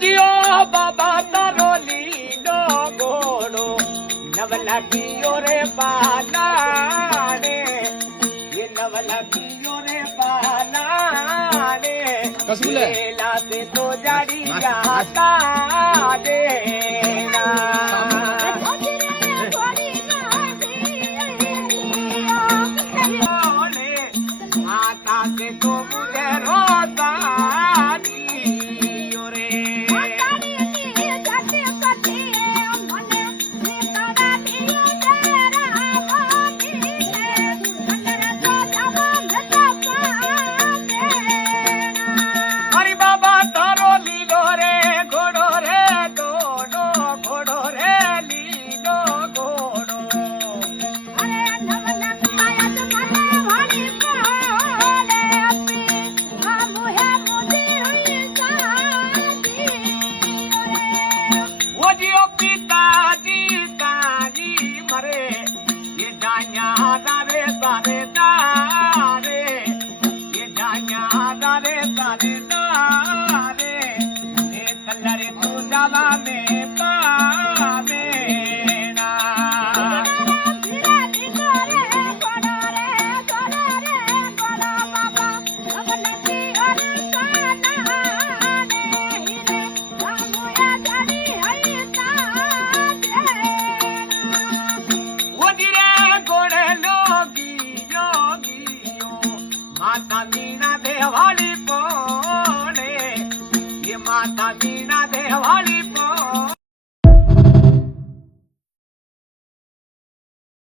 जियो बाबा तारो लीलो घोड़ो नवलखियो रे बाला रे ये नवलखियो रे बाला रे केला से तो जड़ी जाता देना माता से तो मुझे रोता माता मीना देवाली